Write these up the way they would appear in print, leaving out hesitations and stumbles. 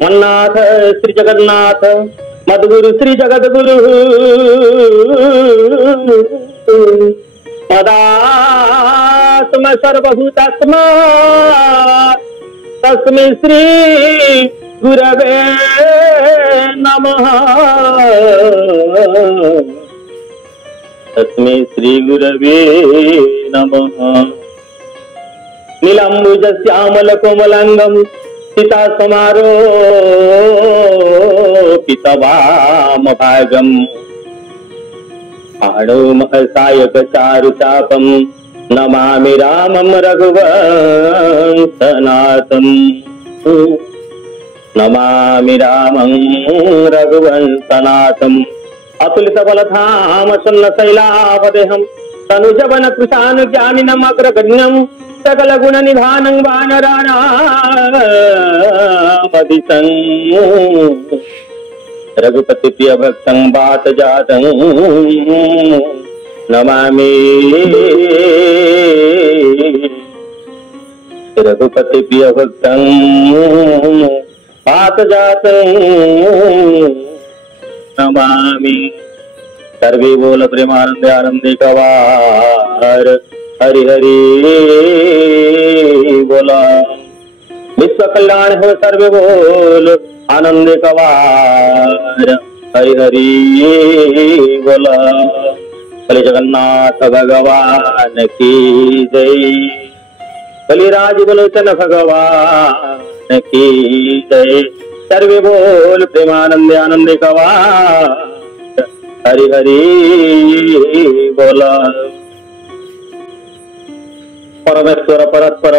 मन्नाथ श्री जगन्नाथ मदगुरु श्री जगद्गुरु मदात्म सर्वभूतात्मा तस्मै श्री गुरवे नमः। तस्मै श्री गुरवे नमः। नीलाम्बुज श्यामल कोमलांगम सीता समारो पितवाम भागम आड़ो महसायक चारु चापम नमामि रामम रघुवंशनाथम नमामि रामं रघुवंशनाथम अतुलित बलधाम सन्न शैलावदेहम तनुजवन कृशान ज्ञानिनम अग्रगण्यम सकल गुण निधानं वानराणामदितं रघुपति प्रिय भक्तं बात जातं नमामि रघुपति प्रिय भक्तं बात जातं नमामि। सर्वे बोल प्रेमानंद आनंदी कवार हरि हरि बोला। विश्व कल्याण हो सर्वे बोल आनंद कवार हरि हरि बोला। बलि जगन्नाथ भगवान की जय। बलिराज बलोचन भगवान की जय। सर्वे बोल प्रेमानंद आनंद कवार हरि हरि बोला। परमेश्वर परस्पर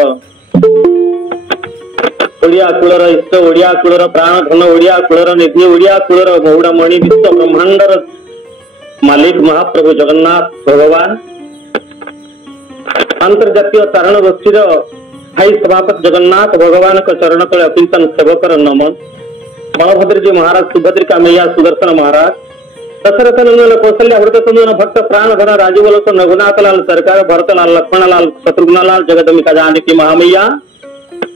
ओडिया कूलर इष्ट ओडिया कूलर प्राण धन ओडिया कूलर निधि ओडिया कूलर गौड़मणि विश्व ब्रह्मांडर मालिक महाप्रभु जगन्नाथ भगवान अंतर्जातीय चारण गोष्ठी स्थायी सभापति जगन्नाथ भगवान का चरण तले अचिंतन सेवकर नमन। बलभद्र जी महाराज सुभद्रिका मैया सुदर्शन महाराज दशरथ नंदन कौशल्या हृदय भक्त प्राण धन राजीवल रघुनाथ लाल सरकार भरत लाल लक्ष्मण लाल शत्रुघ्न लाल जगदम्बिका जानकी महामैया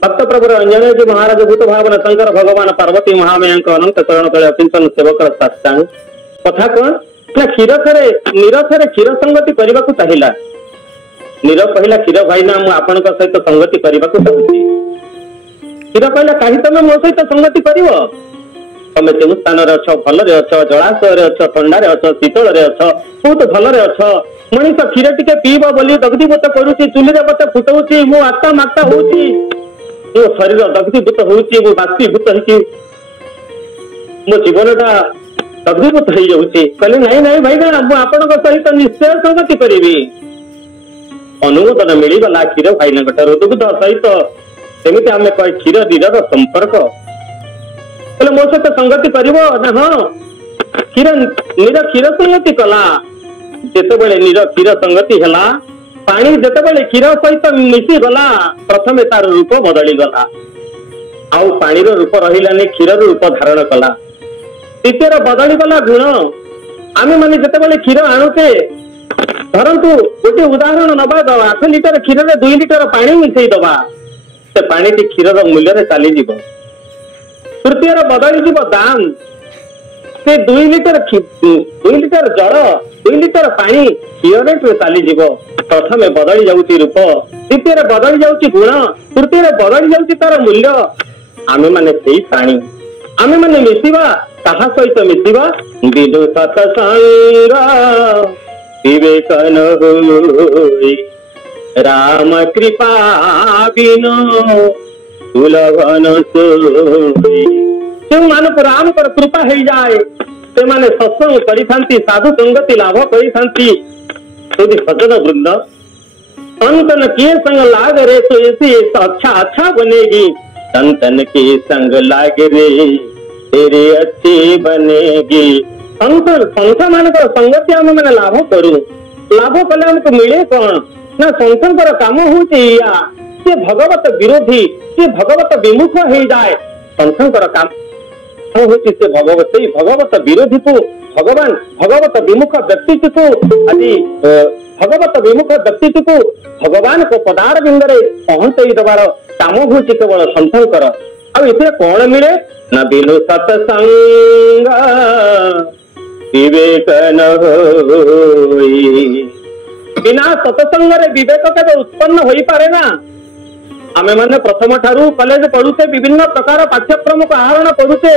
भक्त प्रभु अंजनेय जी महाराज भूत भावन शंकर भगवान पार्वती महामया अनंत चरण तले अचिंतन सेवकर साष्टांग। कथा कौन ना क्षीर थे नीरथरे क्षीर संगति करने को चाहिए। नीर कहला क्षीर भाईना आपण सहित संगति करने को चाहूँगी। क्षीर कहला कहीं तुम मो सहित संगति कर तमें जो स्थान अच्छ भलरे अच्छ जलाशय अच्छ ठंडार अच्छ शीतल बहुत भलरे अच्छ मनीष क्षीर टी पीब बोली दग्धीभूत करुच्ची चूल्हे मत फुटाऊँगी मु आत्मा मात्ता हो मो शरीर दग्धीभूत हो बाष्पीभूत हो मो जीवनटा दग्धीभूत हो जाऊँगी। कहले नाई नाई भाईना मुझे सहित निश्चय संगति करी। अनुमोदन मिलगला क्षीर भाईना दुग्ध सहित सेमती आम कह क्षीर दीर संपर्क बोले मो सहित संगति कर हाँ क्षीर नीर क्षीर संगति कला जिते नीर क्षीर संगति है पानी जिते क्षीर सहित मिसी गला प्रथमे तार रूप बदली गला आउ पानी रूप रही क्षीर रूप धारण कला द्वितीय बदली गला गुण आम मैंने जिते क्षीर आणुचे धरतु गोटे उदाहरण नवा 8 लिटर क्षीर 2 लिटर पानी मिसई दबा से पानी क्षीर मूल्य चली जीव। तृतीय बदली जीव दाम से 2 लिटर जल 2 लिटर पानी क्षीर रेट चली जीव। प्रथम बदली जाऊँगी रूप द्वितीय बदली जाऊँगी गुण तृतीय बदली जाऊँगी तार मूल्य। आमे माने सेई पानी आमे माने मिसिबा कहा सहित मिसिबा विदु सत्संग विवेकन होई राम कृपा बिनु सुलभन सोई। जो मानक राम पर कृपा हो जाए से माने सत्संग करिथांती साधु संगति लाभ करिथांती यदि सज्जन वृंद संतन के संग लाग रे तो ऐसी अच्छा अच्छा बनेगी संतन के संग लाग रे तेरे अच्छी बनेगी। संत मान संगति आम मैंने लाभ करूँ लाभ कले आमको मिले कौन ना संतर काम हूँ सी भगवत विरोधी सी भगवत विमुख हो जाए संतर काम हूँ से भगवत विरोधी को भगवान भगवत विमुख व्यक्ति को आदि भगवत विमुख व्यक्ति को भगवान को पदार बिंदे पहुंचाई दबार काम हूँ केवल संतर इसे कौन मिले ना बिनु सत्संग विवेक न होई। बिना सत्संग रे विवेक के उत्पन्न होई पारे ना। आमे माने प्रथम ठारू कॉलेज पढ़ुते विभिन्न प्रकार पाठ्यक्रम को आहरण करुते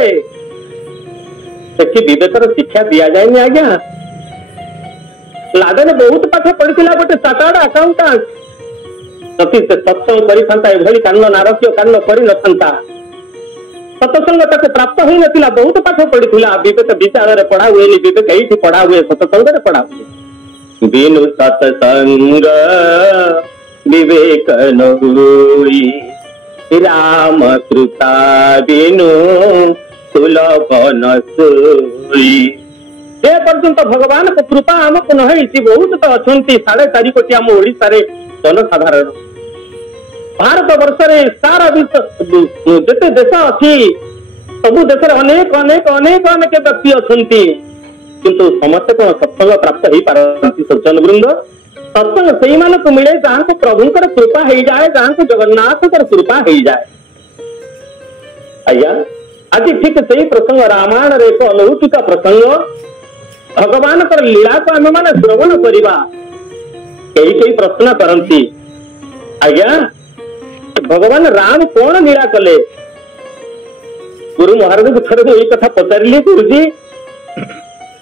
विवेकर शिक्षा दि जाए आज्ञा। लादन बहुत पाठ पढ़ी गोटे चार्टर्ड अकाउंटेंट जति से सत्संग करता एभली कांड नारकीय कांड कर सत्संग ताको प्राप्त हो नथिला। बहुत पाठ पढ़ी विवेक विचार पढ़ा हुए विवेक यही पढ़ा हुए सत्संग पढ़ा हुए। बिनु सत्संग विवेक न होई राम कृपा बिनु सुलभ न सोई। जे पर्यंत भगवान को कृपा आमको नही बहुत तो अच्छा 4.5 कोटी आम ओडिशा रे जनसाधारण भारत वर्ष रे सारा विश्व जिते देश अच्छी सबु देश अनेक अनेक अनेक अनेक व्यक्ति अच्छा किंतु समस्त कौन सत्संग प्राप्त हो पारती सज्जन वृंद। सत्संग से मान को मिले जहाँ को प्रभुंकर कृपा हो जाए जहाँ को जगन्नाथ कृपा हो जाए। आज्ञा आज ठीक से प्रसंग रामायण रे एक अलौकिक प्रसंग भगवान कर लीला को आम मैंने श्रवण करवा। कई प्रश्न करती आज्ञा भगवान राम कौन लीला कले। गुरु महाराज को थोड़े यही कथा पचारे गुरुजी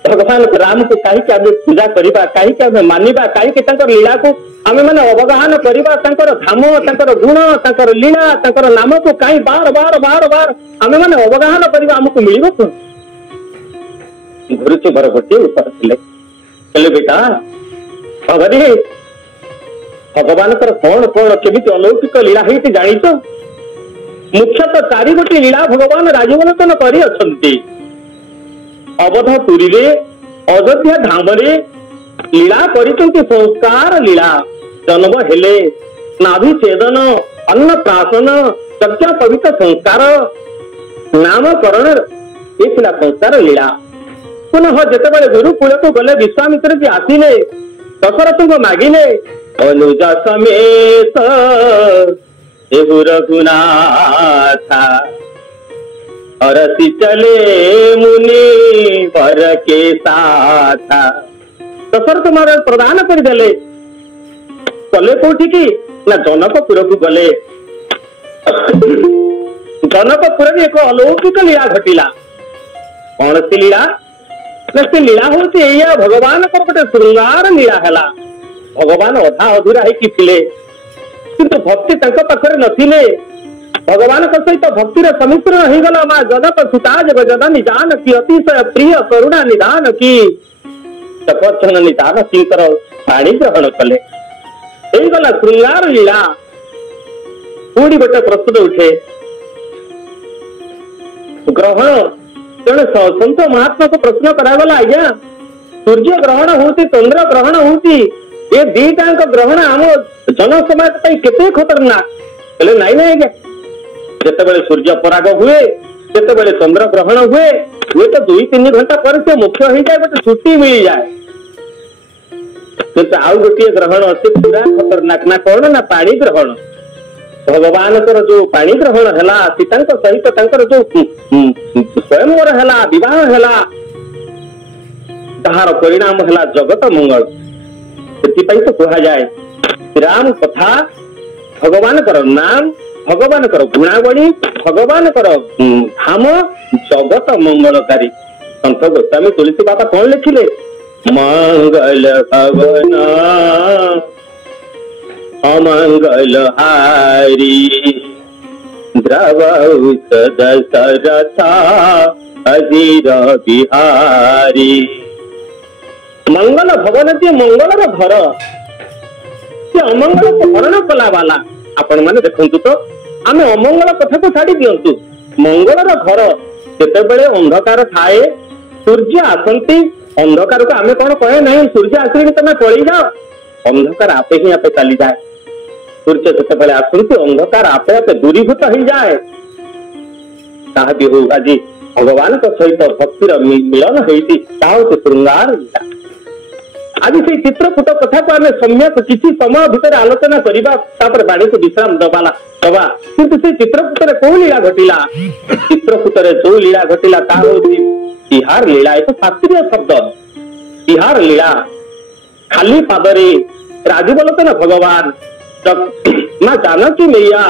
भगवान राम को कहीं पूजा करवा कहीं मानवा कहीं लीला को आम मैंने अवगाहन करवा धाम गुण लीला नाम को कहीं बार बार बार बार आम मैंने अवगाहन करवा आमको मिल कौन। गुरुजी बर गोटे उत्तर थे बेटा भगरी भगवान कौन कौन केमी अलौकिक लीला होती जानीच। मुख्यतः 4 गोटी लीला भगवान राजवलोकन कर अवधपुरी रे अयोध्या धाम रे लीला करिसंती संस्कार लीला जन्म हेले नाभिछेदन अन्नप्राशन यज्ञ पवित्र संस्कार नामकरण ये संस्कार लीला। पुनः जिते गुरुकुल को गले विश्वामित्र जी आसिले दशरथ को मागिले अनुज समेत रघुनाथा अरसी चले मुनि वर के साथ। दशरथ महाराज प्रदान करदे गले कौटी की ना जनकपुर को गले। जनकपुर एक अलौकिक लीला घटिला। कौन सी लीला ना से लीला हूँ भगवान को गोटे श्रृंगार लीला है। भगवान अधा अधूरा होते किंतु भक्ति पाखे नथिले भगवान सहित भक्तिर समिश्रण हो गला। माँ जनक सुता जग जदनी जानकी अतिशय प्रिय करुणा निधान की सफरचन निधान किंकर पाणी ग्रहण कले गला श्रृंगार लीला। पुणी गोटे प्रस्तुत उठे ग्रहण जड़े संत महात्मा को प्रश्न करागला आज्ञा सूर्य ग्रहण होती चंद्र ग्रहण होती ये दीटांक ग्रहण आम जन समाज केते खतरनाक बोले नाई ना आज्ञा जिते सूर्य पराग हुए जिते चंद्र ग्रहण हुए तो 2-3 घंटा पर से मुख्य हो जाए गोटे छुट्टी मिल जाए। तो आउ गोटे ग्रहण अच्छे पूरा खतरनाक ना कौन ना पानी ग्रहण। भगवान जो पानी ग्रहण है सीता सहित जो स्वयंवर है विवाह है तार परिणाम है जगत मंगल। से तो कह जाए राम कथा भगवान कर नाम भगवान कर गुणावणी भगवान कर धाम जगत मंगलकारी। संत गोस्वामी तुलसी बाबा कौन लिखिले मंगल भवन अमंगल हारी द्रवौषध सरथा अधीर बिहारी। मंगल भवन जे मंगल घर से अमंगल को हरण कला वाला आपण माने देखंतु तो आमे अमंगल कथा को छाड़ी दियंतु मंगलर घर जेतेबेले अंधकार थाए सूर्य आसंती अंधकार को आमे कौन कहे नहीं सूर्य आसले तमे पड़ी जाओ अंधकार आपे ही आपे चली जाए। सूर्य जिते आसती अंधकार आपे आपे दूरीभूत हो जाए। ताहा भी हो आज भगवान सहित भक्तिर मिलन होती श्रृंगार लीला। आज से चित्रकूट कथा को आम सम्यक किसी समय भितर आलोचना करवा बाड़ी को विश्राम दबा किंतु से चित्रकूट कौ लीला घटिला चित्रकूट जो लीला घटिला ता बिहार लीला एक शास्त्रीय शब्द बिहार लीला खाली पादरे राजबलोचन भगवान माँ जानकी मैया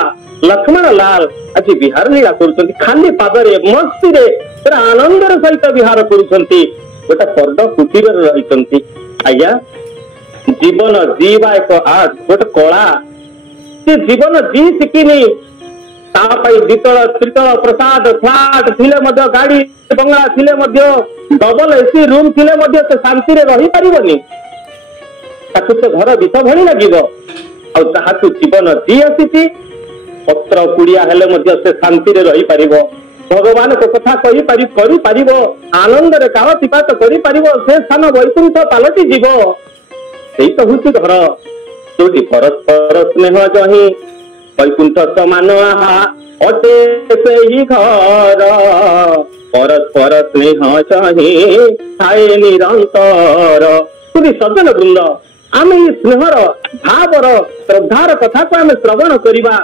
लक्ष्मण लाल आज बिहार लीला कर खाली पादरे मस्ती आनंदर सहित बिहार कर गोटे पर्द कुटीर रही आज्ञा जीवन जीवा एक आर्ट गोटे कला से जीवन जी शिखिनी द्वितल त्रितल प्रसाद फ्लाट थिले गाड़ी बंगला थिले डबल एसी रूम थिले से शांति रही पारिबनी ताकू तो घर विष भली लगे आउ जीवन जी आसी पत्र कुड़िया हेले से शांति रही पारिबो भगवान को कथा कही पारि आनंद रे काल तिपात करी पारिबो से स्थान वैकुंठ पालटी जीव सेई तो हुची घर जोटी परस्पर स्नेह जही वैकुंठ समान आहा अटे सेही घर परस्पर स्नेह जही थाए निरंतर तुरी सज्जन वृंद आम स्नेहर भावर श्रद्धार कथा को आम श्रवण करवा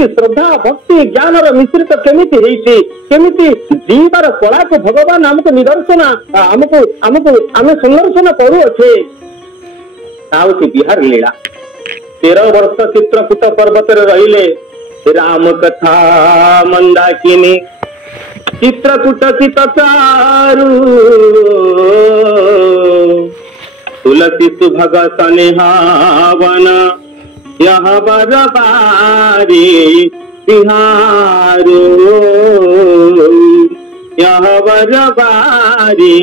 श्रद्धा भक्ति ज्ञान मिश्रित केमिति जीवार कला को भगवान आमको निदर्शन आम सुदर्शन करुचे बिहार लीला 13 वर्ष चित्रकूट पर्वत रहिले राम कथा मंदाकिनी चित्रकूट चित चारु तुलसी सुभग सनेहावन यह बरबारी बिहारो यह बरबारी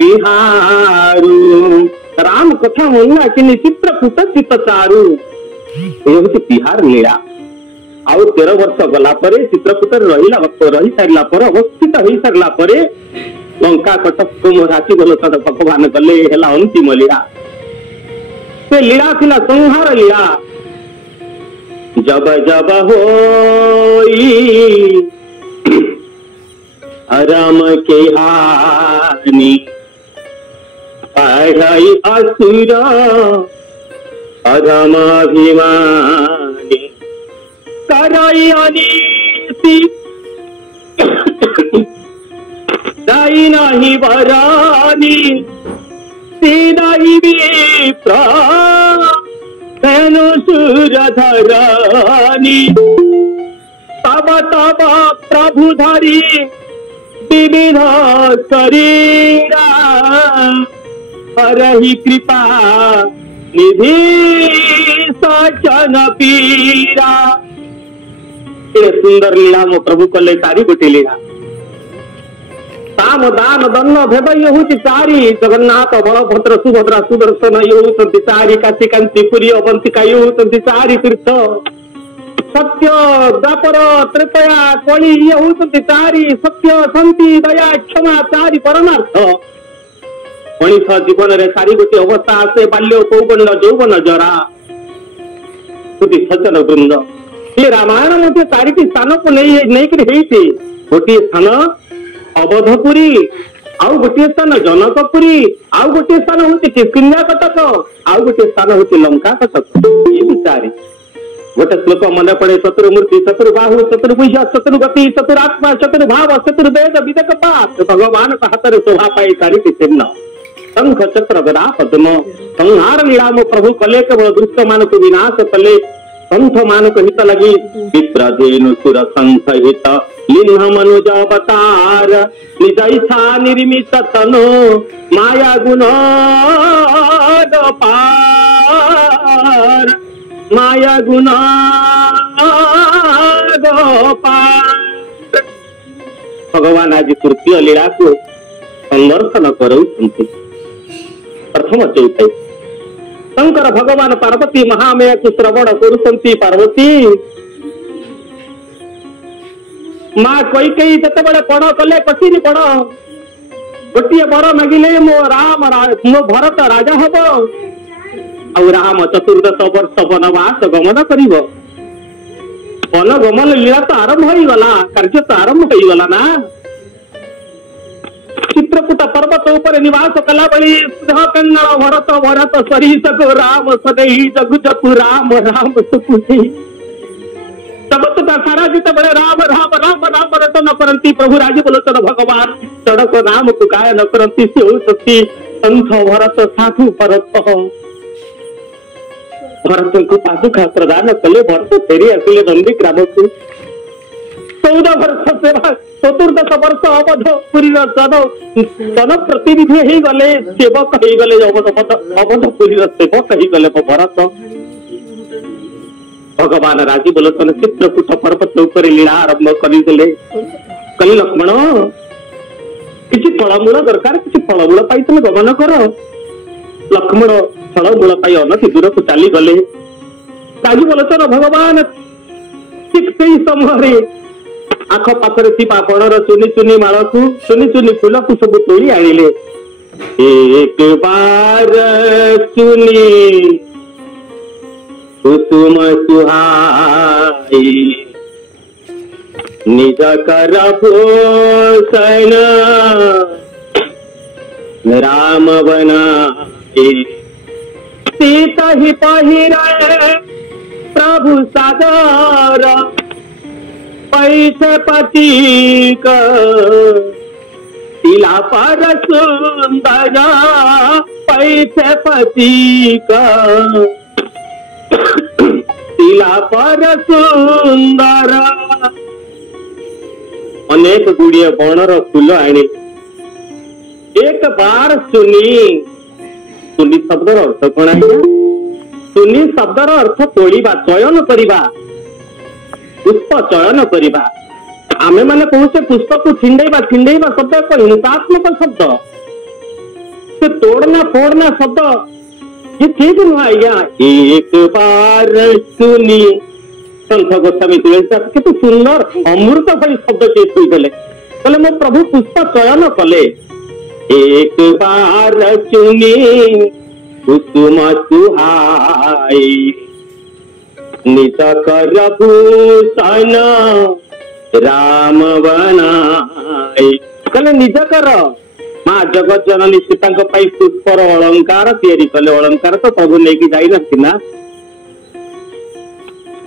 बिहारो राम कथा होना कि चित्रकूट चित चारु ये बिहार लीला आउ 13 वर्ष गला परे चित्रकूट रही सारा पर अवस्थित हो सारा पर लंका कटक को राशि बलोचन भगवान गले है अंतिम लीला से लीला थिला संहार लीला जब जब होई राम के हानि पढ़ाई असुर अधम अभिमानी कराई अनीति दाई नहीं वरानी सीनाई विप्र धनुषुर धरानी तब तब प्रभु धरी विविध शरीरा हरहि कृपा निधि सचन पीरा। सुंदर लीला मो प्रभु कले चारि गोटे लीला साम दान दन्न भेद ये हूँ चारि जगन्नाथ बलभद्र सुभद्रा सुदर्शन ये हूँ चारि काशी कांति पुरी अवंतिका ये हूँ चारि तीर्थ सत्य द्वापर त्रेतया कली ये हूँ चारि सत्य शांति दया क्षमा चारि परमार्थ मनीष जीवन रे चारि गोटे अवस्था आसे बाल्य कौपन यौवन जरा सज्जन वृंद ये रामायण मध्य चारि स्थान को नहीं गोटे स्थान अवधपुरी आउ गोटे स्थान जनकपुरी आउ गोटे स्थान हूँ किष्किंधा कटक आउ गोटे स्थान हूँ लंका कटक ये भी चारि गोटे श्लोक मन पड़े चतुर्मूर्ति चतुर्बाहु चतुर्भुज चतुर्गति चतुरात्मा चतुर्भाव चतुर्वेद विवेक पाठ भगवान का हाथ शोभा पाई चारि चिन्ह शंख चक्र गदा पद्म संहार लीला मो प्रभु कले केवल दुष्ट मान को विनाश कले संथ मान को हित लगी विप्रधेनु सुर संथ हित लिन्ह मनुज अवतार निज इच्छा निर्मित तनो माया गुण पार माया गुण भगवान आज तृतीय लीला को संदर्शन कर प्रथम चौथाई शंकर भगवान पार्वती महामेय को श्रवण करुछंती पार्वती माँ कैकेयी जते बड़े पढ़ कले कटिनी पढ़ गोटे बर मागिले मो राम मो भरत राजा हब आउ राम 14 वर्ष वनवास गमन करिव वन गमन लीला तो आरंभ हो गला कार्य तो आरंभ हो गला ना चित्रकूट पर्वत ऊपर निवास कला बड़ी कन्नड़ भरत भरत सरी सको राम सदई जगु जपु राम राम सुपुति जगत सारा जिते बड़े राम राम राम राम रट न करती प्रभु राजी बोलोचन भगवान सड़क नाम को गाय न करती से शक्ति संथ भरत साधु भरत भरत को पादुका प्रदान कले भरत फेरी आसिले नंदी ग्राम को 14 वर्ष सेवा 14 वर्ष अवध पुरी जन प्रतिनिधि हो गले सेवक हो गले अवध पुरी सेवक हो गले भरत भगवान राजी बोलोचन चित्रकूट पर्वत ऊपर लीला आरंभ करदे कली लक्ष्मण किसी फलमूल दरकार किसी फलमूल पाई तुम गमन कर लक्ष्मण फलमूल पाई अनति दूर को चली गले राजी बोलोचन भगवान ठीक से समय आख पाखरे थी बणर चुनी चुनी माल को चुनी चुनी फूल को सब तोड़ी आनिले एक बार चुनी कुसुम सुहाई निज कर भूषण राम बनाई सीता ही पहिरे प्रभु सादर पैसे पतिक तिला पर सुंदर पैसे पतिक तिला पर सुंदर अनेक गुड़िए बणर फूल आनी एक बार सुनी सुनी शब्दर अर्थ कौन सुनी शब्दर अर्थ तोड़िबा चयन करिबा पुष्प चयन करिबा आमे माने कहूचे पुष्प को छिंडेबा छिंडेबा शब्द एक हिंसात्मक शब्द से तोड़ना फोड़ना शब्द ये ठीक नुह आज्ञा एक बार सुनी संत गोस्वामी कितु सुंदर अमृत भाई शब्द से सुईदेले बोले मो प्रभु पुष्प चयन कले एक बार सुनी कुसुम सुहाई निज कर भूषण राम बनाई कले निज कर माँ जगत जननी सीता पुष्पर अलंकार तैयारी कले अलंकार तो प्रभु लेकिन जाई ना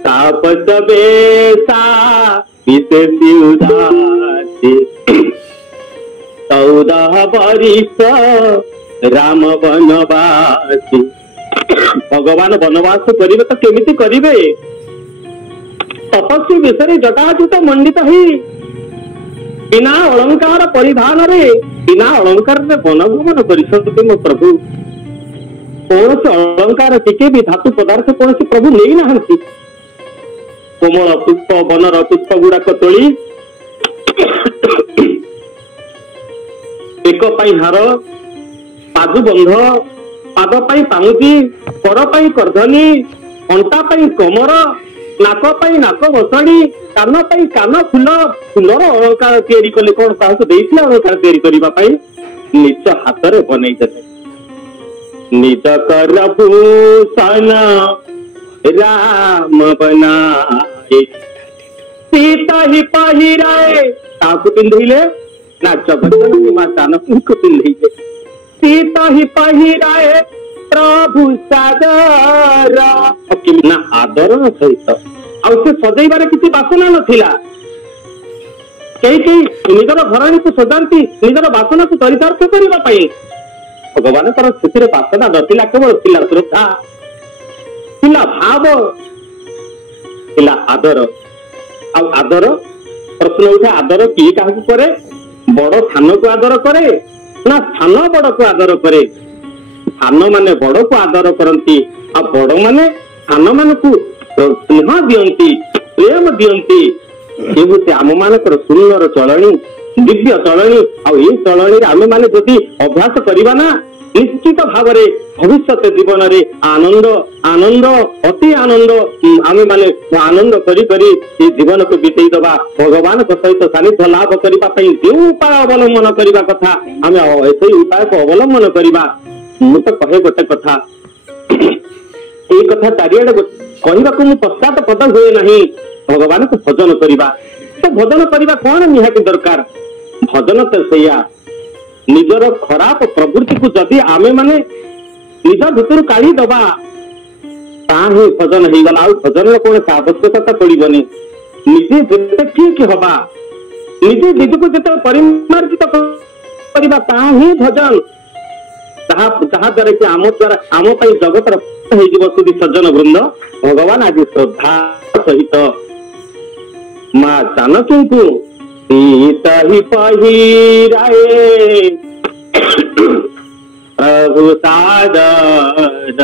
तापस बेसा विशेष उदासी 14 वर्ष राम वनवासी भगवान वनवास करिवे तो केमिति करिवे तपस्वी विषय जटाजुट मंडित ही बिना अलंकार परिधान रे बिना अलंकार रे वनभ्रमण करिसंते मो प्रभु कौन से अलंकार टिके भी धातु पदार्थ कौन से प्रभु नहीं नाहंती कोमल पुष्प वनर पुष्प गुड़ाक तोली एक पाई हार पादुबंध पाद पाई पाउजी कर पाई करधनी अंटा पाई कमर नाक पाई नाक बसणी कान पाई कान फूल फूलर अलंकार तैयारी कले कौन काहको देइथिले अलंकार तैयारी करिबा पाई निज हाथ रे बनई देते निज कर भूषण राम बनाए सीता ही पहिराए ताकु पिंधइले ना जगत मां जानकी को पिंधइले सीता ही पहिराए प्रभु सादर ना आदर सहित आउ से सजैबार किसी बासना नथिला कई कई निजर घरणी को सजाती निजर बासना को चरितार्थ करबा पई भगवान कर स्थिति बासना नथिला केवल थिला श्रद्धा थिला भाव थिला आदर आउ आदर प्रश्न उठे आदर किए काहू करे बड़ स्थान को आदर करे ना स्थान बड़ को आदर करे स्थान माने बड़ को आदर करती आ बड़ माने स्थान मान को स्नेह दियंती प्रेम दियंती ये आम मानकर सुंदर चलनी दिव्य चलनी आ चलनी आम माने जदि अभ्यास करबा ना निश्चित भाव में भविष्य जीवन रे आनंद आनंद अति आनंद आम माने आनंद करी करी जीवन को बीतई दबा भगवान सहित सानिध्य लाभ करने जो उपाय अवलंबन करने कथा आम से उपाय को अवलंबन करवा मु तो कहे गोटे कथा ये कथा चारिड़े कहवा को मु पश्चात पद हुए नहीं भगवान को भजन करवा तो भजन करवा कौन निहाती दरकार भजन तो सैया निजर खराब प्रवृत्ति को जदि आमे माने निज भितर काढ़ी दबा ताही भजन हो गला भजन कौन आवश्यकता पड़ोनी निजे जिते ठीक हवा निजे निजक जिते परिमार्जित करवा ताही भजन जहा द्वारा कि आम द्वारा आम जगत सुधी सज्जन वृंद भगवान आज श्रद्धा सहित माँ जानकी को सीता ही पहिराए प्रभु सादर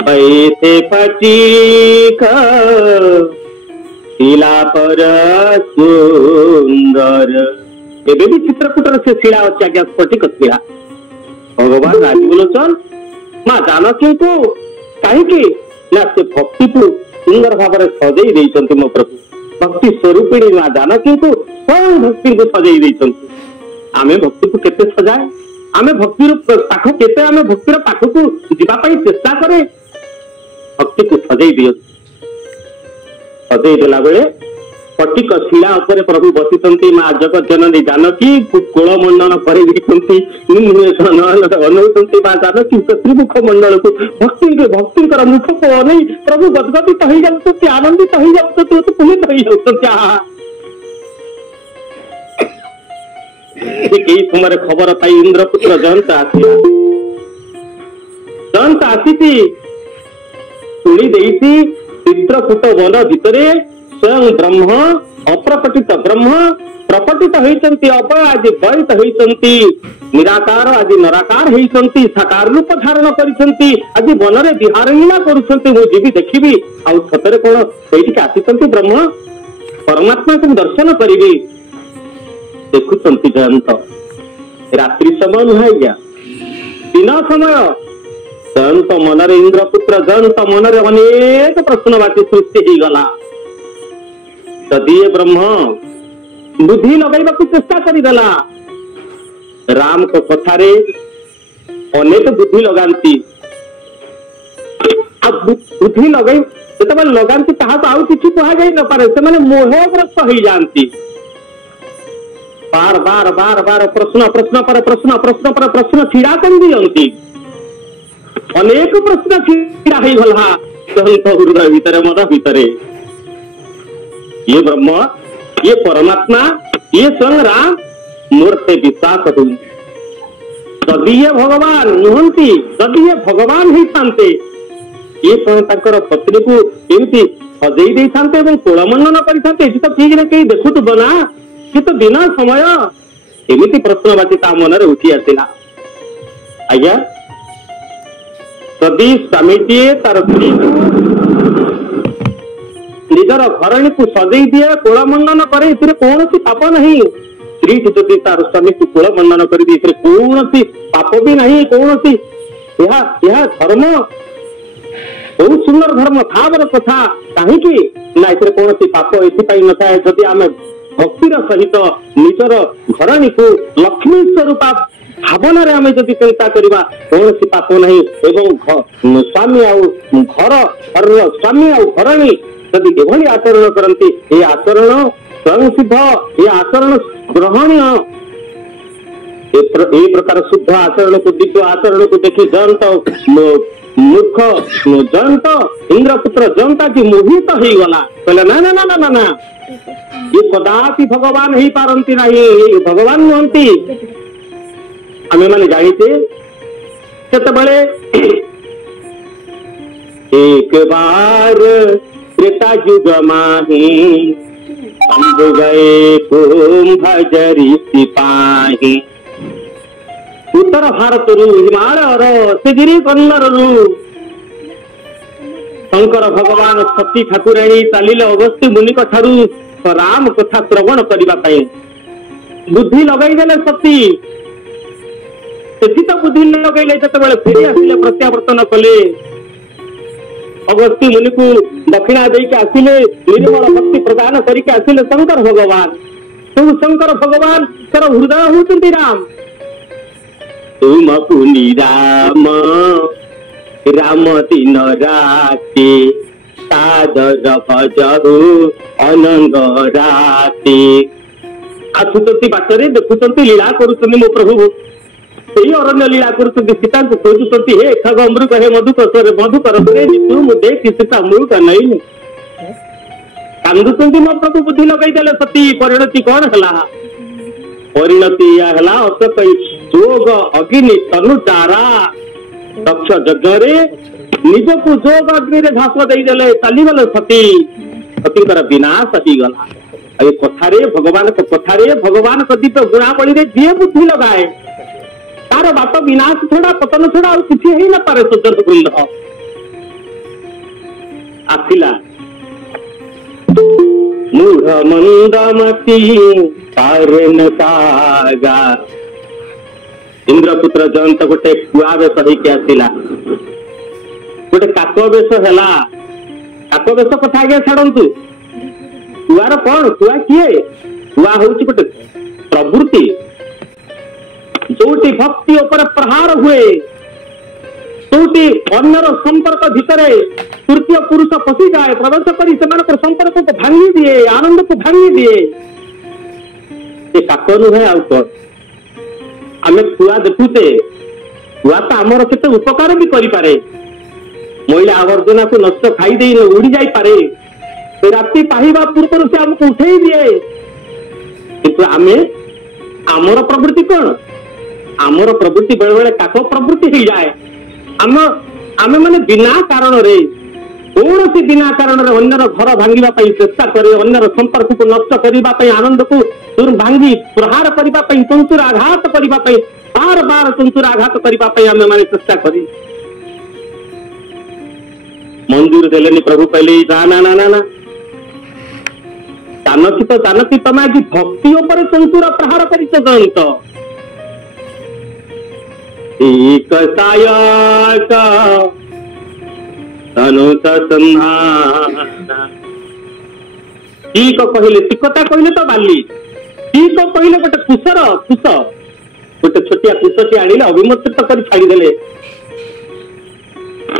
पैसे पटीक शिला पर सुंदर एबे भी चित्रकूटर से शिला अच्छे आज्ञा स्फटिक शिला भगवान राजबोलोचन माँ जानकी को कहीं ना से भक्ति को सुंदर भाव में सजई देइछन्ति मो प्रभु भक्ति स्वरूपिणी माँ जानकी को स्वयं भक्ति को सजई देइछन्ति आमे भक्ति को केते सजाए आमे भक्ति पाख केते आमे भक्तिर पाख को जीवा पाई चेष्टा करे भक्ति को सजई दियो सजई देला बेले पटिक शिला उपरे प्रभु बसिଛନ୍ତି माँ जगत जननी जानकी कोल मंडन कर अनुसंति माँ जानकी त्रिमुख मंडल को भक्ति मुख को अनै प्रभु गदगदित हो जाउछन्ति आनंदित हो जाउछन्ति उत्फुल्लित हो जाउछन्ति ठीक एई समय खबर पाई इंद्रपुत्र जयंत आसिला जयंत आसी शुणी देइछि चित्रकूट वन भितरे स्वयं ब्रह्म अप्रकटित ब्रह्म प्रकटित होइछन्ति अप आज द्वैत होइछन्ति निराकार आज निराकार होइछन्ति साकार रूप धारण करिछन्ति आज वनरे विहार लीला करूछन्ति मु जीवी देखिबी आ सतरे कोन एठी आसीछन्ति ब्रह्म परमात्मा को दर्शन करिबी देखुछन्ति जयंत रात्रि समय नुहे दिन समय जयंत मनरे इंद्रपुत्र जयंत मनरे अनेक प्रश्नवाची सृष्टि हो गला जदि ब्रह्म बुद्धि लगाइबा चेष्टा करदेला राम को कथारे अनेक बुद्धि लगाती बुद्धि लगे जो लगाती आउ किसी कहुई न पारे से मोहग्रस्त हो जाती बार बार बार बार प्रश्न प्रश्न पर प्रश्न प्रश्न पर प्रश्न छिड़ा कर दियंती अनेक प्रश्न छिड़ा हो गला हृदय भितर मन भितर ये ब्रह्म ये परमात्मा ये स्वयं राम मोर से विश्वास हो जदि ये भगवान नुहंती जदि ये भगवान ही थांते ये स्वयं ताकर पत्नी को एमती सजई दे थांते एवं कोलमंडन करते एटी तो ठीक कहीं देखुब ना ये तो दिन समय एमती प्रश्नवाची ता मन में उठी आसला आज्ञा जदि स्वामीटीए तार स्त्री निजर घरणी को सजई दिए कोलमंडन करे कौन पाप नहीं स्त्री जदि तार स्वामी को कोलमंडन कर कौन पाप भी नहीं कौन धर्म बहुत सुंदर धर्म भावर कथा कहीं ना इसे कौन पाप एथपाई न थाए जदि आम भक्तिर सहित निजर घरणी को लक्ष्मी स्वरूपा भावना रे आमे जदि चिंता करबा कौन पाप नहीं एवं स्वामी आउ घर स्वामी आउ घरणी यदि एभली आचरण करती ये आचरण स्वयं सिद्ध ये आचरण ग्रहणीय ये प्रकार शुद्ध आचरण को दिव्य आचरण को देखी जयंत मूर्ख जयंत इंद्रपुत्र जयंता की मोहित हो गला कहले ना ना ना ना ना ये कदापि भगवान ही पारंती नहीं भगवान नुहंती आमे माने जानिते सेतबेले एक बार त्रेता युग माही अंब गए कुंभजरी सिपाही उत्तर भारत हिमालय सिगिरी कन्नर शंकर भगवान सती ठाकुराणी चलिले अगस्त्य मुनि ठारू राम कथा श्रवण करने बुद्धि लगेदेले सती तो बुद्धि लगेले फेरी आसिले प्रत्यावर्तन कले अगस्त्य मुनि को दक्षिणा देके आसिले निर्मल भक्ति प्रदान करके आसिले शंकर भगवान तो शंकर भगवान तर हृदय होती राम तुम पुनि राम राम दिन राते सादर भजहु अनंग राते आसुचंती बाटरे देखुचंती लीला करुचंती मो प्रभु सेई अरण्य लीला करुचंती सीता को खोजुचंती हे खग अमृत हे मधुकर रे तू मुझे सीता अमृत नहीं कांदुचंती मो प्रभु बुद्धि लगाई देले सती परिणति कौन हला परिणति या हला अतकई जोग अग्नि तनु तारा दक्ष यज्ञ रे निज को जोग अग्नि रे घास दे देले चली गले सती सतीकर विनाश ही गला ए कथारे भगवान कदित गुणावली रे जे बुद्धि लगाए तार बात विनाश छोड़ा पतन छोड़ा और किसी ही न पारे सज्जन वृंद आसिला मूढ़ मंदमती पारन सागा इंद्रपुत्र जयंत गोटे कुआ बेश होके आसिला गोटे काक बेश है काक बेश कथा आगे छाड़ू कुआर कौन कुआ किए कुआ हूँ गोटे प्रवृत्ति जोटी भक्ति ऊपर प्रहार हुए जोटी अन्यर संपर्क भितर तृतीय पुरुष पशि जाए प्रवेश कर संपर्क को भांगी दिए आनंद को भांगी दिए काक नुहे आउ कौन आम छुआ देखुचे छुआ तो आमर केते उपकार भी करें महिला आवर्जना को नष्ट खाई उड़ी जाई पारे राति पाहिबा पूर्व से आमको उठे दिए किंतु आमे आमर प्रवृत्ति कौन आमर प्रवृत्ति बेले बेले काक प्रवृत्ति हो जाए आमे माने बिना कारण रे कौन सी बिना कारण रे अन्यर घर भांगिबा पई चेष्टा करे अन्यर संपर्क को नष्ट करिबा पई आनंद को दूर भांगी प्रहार करिबा पई चंचुर आघात करिबा पई बार बार चंचुर आघात करिबा पई आमे माने चेष्टा करी मंजूर देलेनी प्रभु पहले ना ना ना ना ना जानती तमे आज भक्ति ऊपर चंचुर प्रहार करिछ जयंत एक सायक अनुत संहाना ठीक कहले तिकता कहले तो बाली ठीक कहले गोटे कुशर कुश गोटे छोटिया कुशटी आनिले अभिमत्रित कर छाड़ीदेले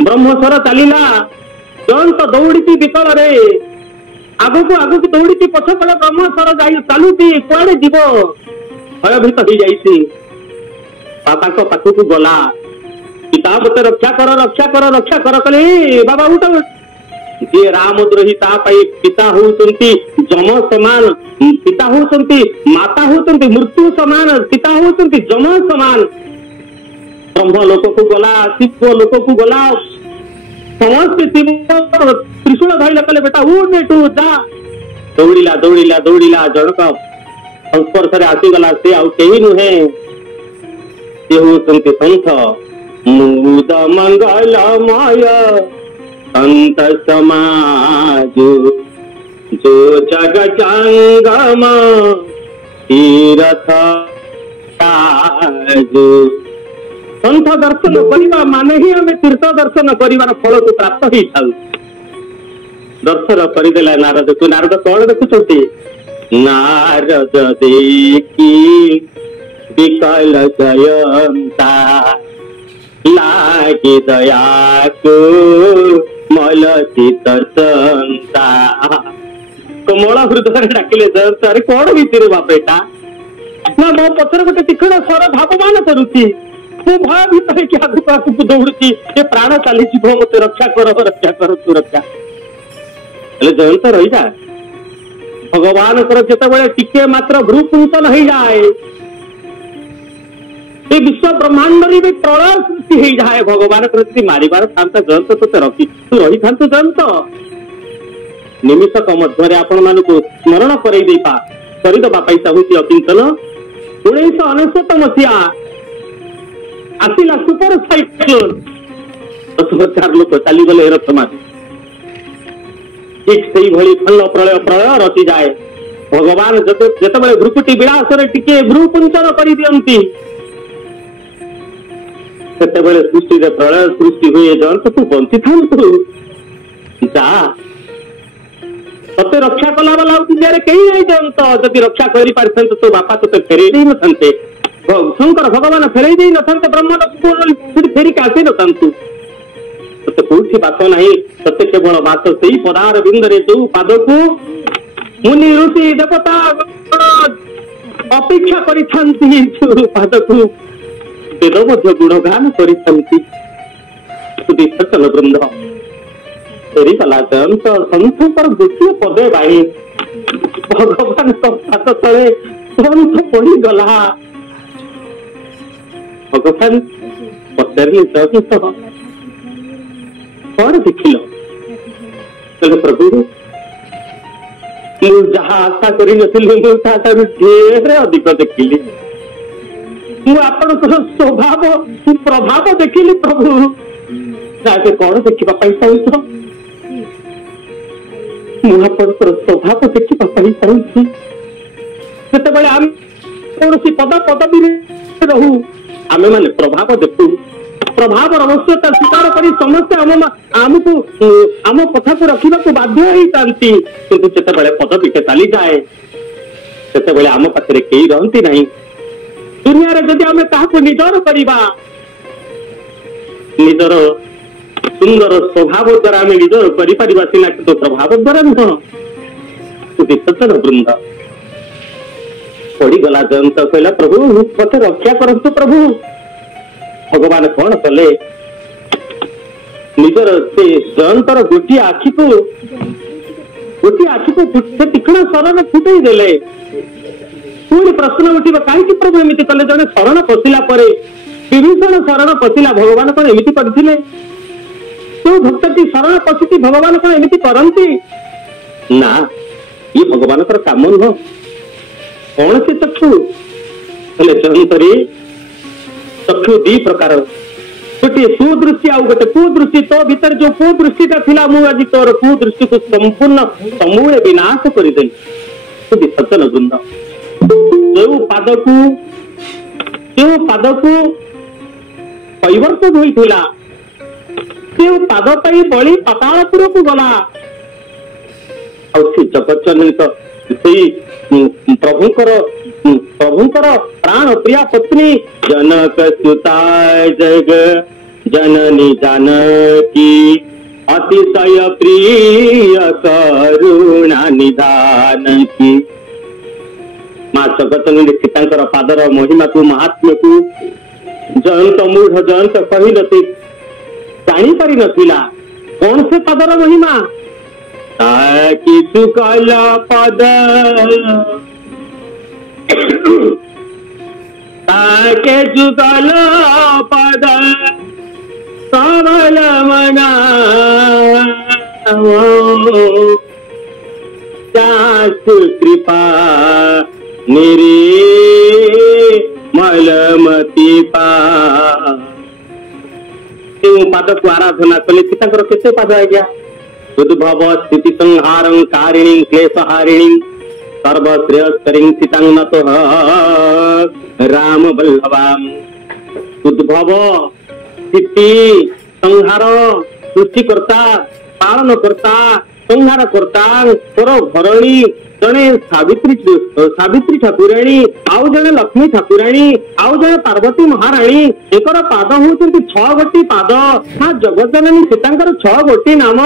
ब्रह्मस्वर चलला जयंत दौड़ी विकल रे आगु दौड़ी पछकल ब्रह्मस्वर चलुची कुआड़े जीव भयभीत हो जाइए बाबा को पाखक गला पिता मत रक्षा कर कले बाबा उठ जी रामद्रोही पिता होती जम समान पिता होती माता होती मृत्यु समान पिता होती जम समान ब्रह्म लोक को गला शिव लोक को गला समस्त शिव त्रिशूल धरले कले बेटा उठ बेटू जा दौड़िला जनक संस्पर्श आसीगला से आउ कहीं नुहे ये होती संत मुद मंगलमय संत समाज जो जग जंगम तीर्थ संत दर्शन करवा माने ही आम तीर्थ दर्शन कर फल को प्राप्त हो था दर्शन करदेला नारद को नारद कौन देखुंटे नारद देखी विकल जयंता लागे दया को मलचित संता कमल हृदय डाकिले जयंत अरे कौन बीती बापेटा ना मो पथर गोटे तीक्षण स्वर भावमान करुच्ची मु भयभीत होगी आगुक आगुक दौड़ी ये प्राण चली मत रक्षा कर तू रक्षा जयंत रही जा भगवान जिते टिके मात्र भ्रूकुंचन हो जाए ये विश्व ब्रह्मांड भी प्रलय सृष्टि हो जाए भगवान मारिबार था जयंत तो रखी तू रही था जयंत निमिषक मध्य आपण मान स्मरण करदेवा चाहूँ अकिंचन 1999 मसीहा आसिला सुपर साइक्लोन 10,000 लोक चलीगले रथ मारी ठीक से भली फल प्रलय रचि जाए भगवान जिते भ्रुकुटी विलास टिके भ्रूकुंचन कर दियंती सेतेबेले सृष्टि प्रलय सृष्टि हुए जयंत तू बंची था जा ते रक्षा कला वाला दुनिया कहीं नहीं जयंत जदि रक्षा कर पारे तो बापा ते फेरे दे न शंकर भगवान फेरे दे न ब्रह्म फेरिक आसी न ते कौटी बात नहीं ते केवल बात से पदार बिंदरे जो पाद को मुनि ऋषि देवता अपेक्षा करिथांती पाद को वेद मध्य गुणगान करिथांती सुधी सज्जन वृंद फेरी गला जयंत सन्थर द्वितीय पदे बाई भगवान पाद तले ग्रंथ पड़ी गला। भगवान पचारे जगित कौन देखिल प्रभु जहाँ आशा कर ढेर अधिक देखिली स्वभाव प्रभाव देखिली प्रभु कौन देखा चाहूच मुझे स्वभाव देखा चाहूँ जिते आम कौन पद पदवी रहू आम मैंने प्रभाव देखू प्रभाव आवश्यकता स्वीकार कर समस्ते आमको आम कथा को रखा बाध्य होती किंतु जिते पदवी के चली जाए से आम पाखे कई रहती नहीं दुनिया रे जदि आम क्या निजर करवा निजर सुंदर स्वभाव द्वारा आम निजर कर सीना कि प्रभाव द्वारा नुह सज्जन वृंद पड़गला जयंत कहला प्रभु मत रक्षा करतु प्रभु। भगवान कौन कले निजर से जयंतर गोटे आखि को तीक्ष्ण शरण फुटई देले पुणी प्रश्न उठिब कहीं प्रभु एमती कले जड़े शरण पशिला विभीषण शरण पशिला भगवान कौन एमती करथिले जो भक्तटी शरण पशिति भगवान कौन एमती करंती ना ये भगवान काम नुह कौन से चक्षु हेले जयंतरी चक्षु दी प्रकार गोटे सुदृष्टि आउ गोटे कुदृष्टि तो भीतर जो कुदृष्टि था मुझे तोर कुदृष्टि को संपूर्ण समूले विनाश करदेली सज्जन वृंद जो पाद को परिवर्तन होता पाद पाई बड़ी पातालपुर को गला जगत जननी प्रभुकर प्राण प्रिया पत्नी जनक सुता जग जननी जानकी अतिशय प्रिय करुणा निधान की माँ जगतजननी सीता पादर महिमा को महात्म्य को जयंत मूढ़ जयंत कहते जानी पारि नथिला कौन से पादर महिमा कि सुकल पद ताके जुगल पद कमल मना कृपा निरे मलमती पा पाद को आराधना कले केते पाद आज्ञा उद्भव स्थिति संहारं कारिणी क्लेशहारिणी सर्वश्रेयस्करीं सीतां नतः राम वल्लभाम्। उद्भव स्थिति संहार सृष्टिकर्ता पालनकर्ता संहारकर्ता तोर घरणी जड़े सावित्री ठाकुराणी आउ जड़े लक्ष्मी ठाकुराणी आउ जड़े पार्वती महाराणी एक पाद होती 6 गोटी पाद हाँ जगतजननी सीता 6 गोटी नाम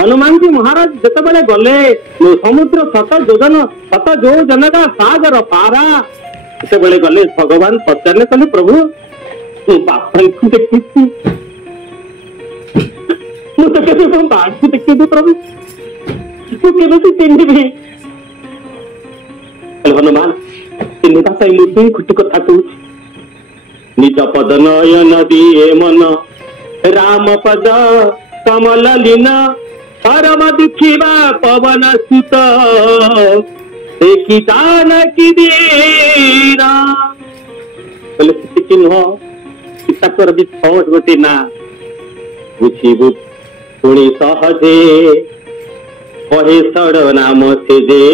हनुमान जी महाराज जिते गले समुद्र 7 योजन का सागर पारा जिते गले भगवान पचारे कहले प्रभु बापा को देखी मुझे देखी प्रभु मुझे चिन्ह हनुमान चिन्हता सही मूर्ति खुटी कथा कहूँ निज पद नयन दिए मन राम पद कमल लीन परम दुखीवा पवन सुत देखी जानकी दीना चिन्ह सीताकर भी 6 गोटी ना बुझीबु पुणी सहजे कहे सड़ नाम से जे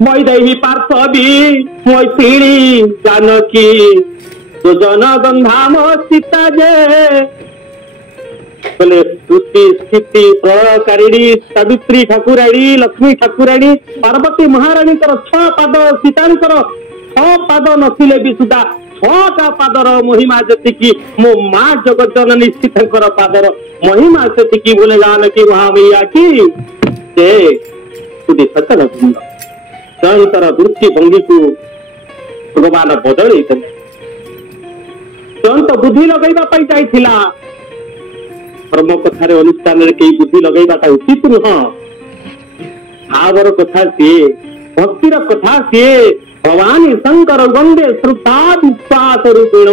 मैदेही पार्थवी मैथिली जानकी सुजन गंधाम सीता जे बोले सृष्टि स्थिति प्रकारिणी सावित्री ठाकुराणी लक्ष्मी ठाकुराणी पार्वती महाराणी 6 पाद सीता 6 पाद नथिले भी सुधा 6टा पादर महिमा जी मो माँ जगत जननी सीता पादर महिमा से बोले जानकी महामैया की सचल स्वयंतर दृष्टि भंगी को भगवान बदल स्वयं बुद्धि लगेगा जाइथिला धर्म कथार अनुष्ठान कई बुद्धि लगेगा उचित नुह आवर कथा सी भक्तिर कथा सी भवानी शंकर गंगे श्रद्धा विश्वास रूपिण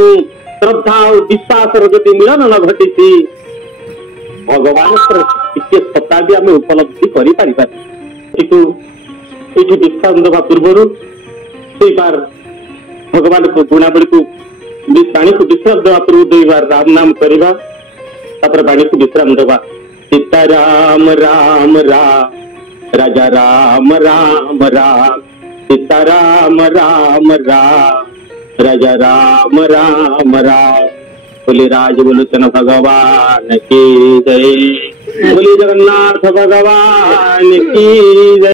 श्रद्धा और विश्वास जदि मिलन न घटी भगवान सत्ता भी आम उपलब्धि कर विश्वास दवा पूर्व बार भगवान को गुणावली को पानी को विश्राम देवा पूर्व 2 बार राम नाम करवा पानी को विश्राम देवा सीता राम राम राम राजा राम राम राम सीता राम राम राम राजा राम राम राम बोले राज बोलोचन भगवान की जय बोले जगन्नाथ भगवान की जय।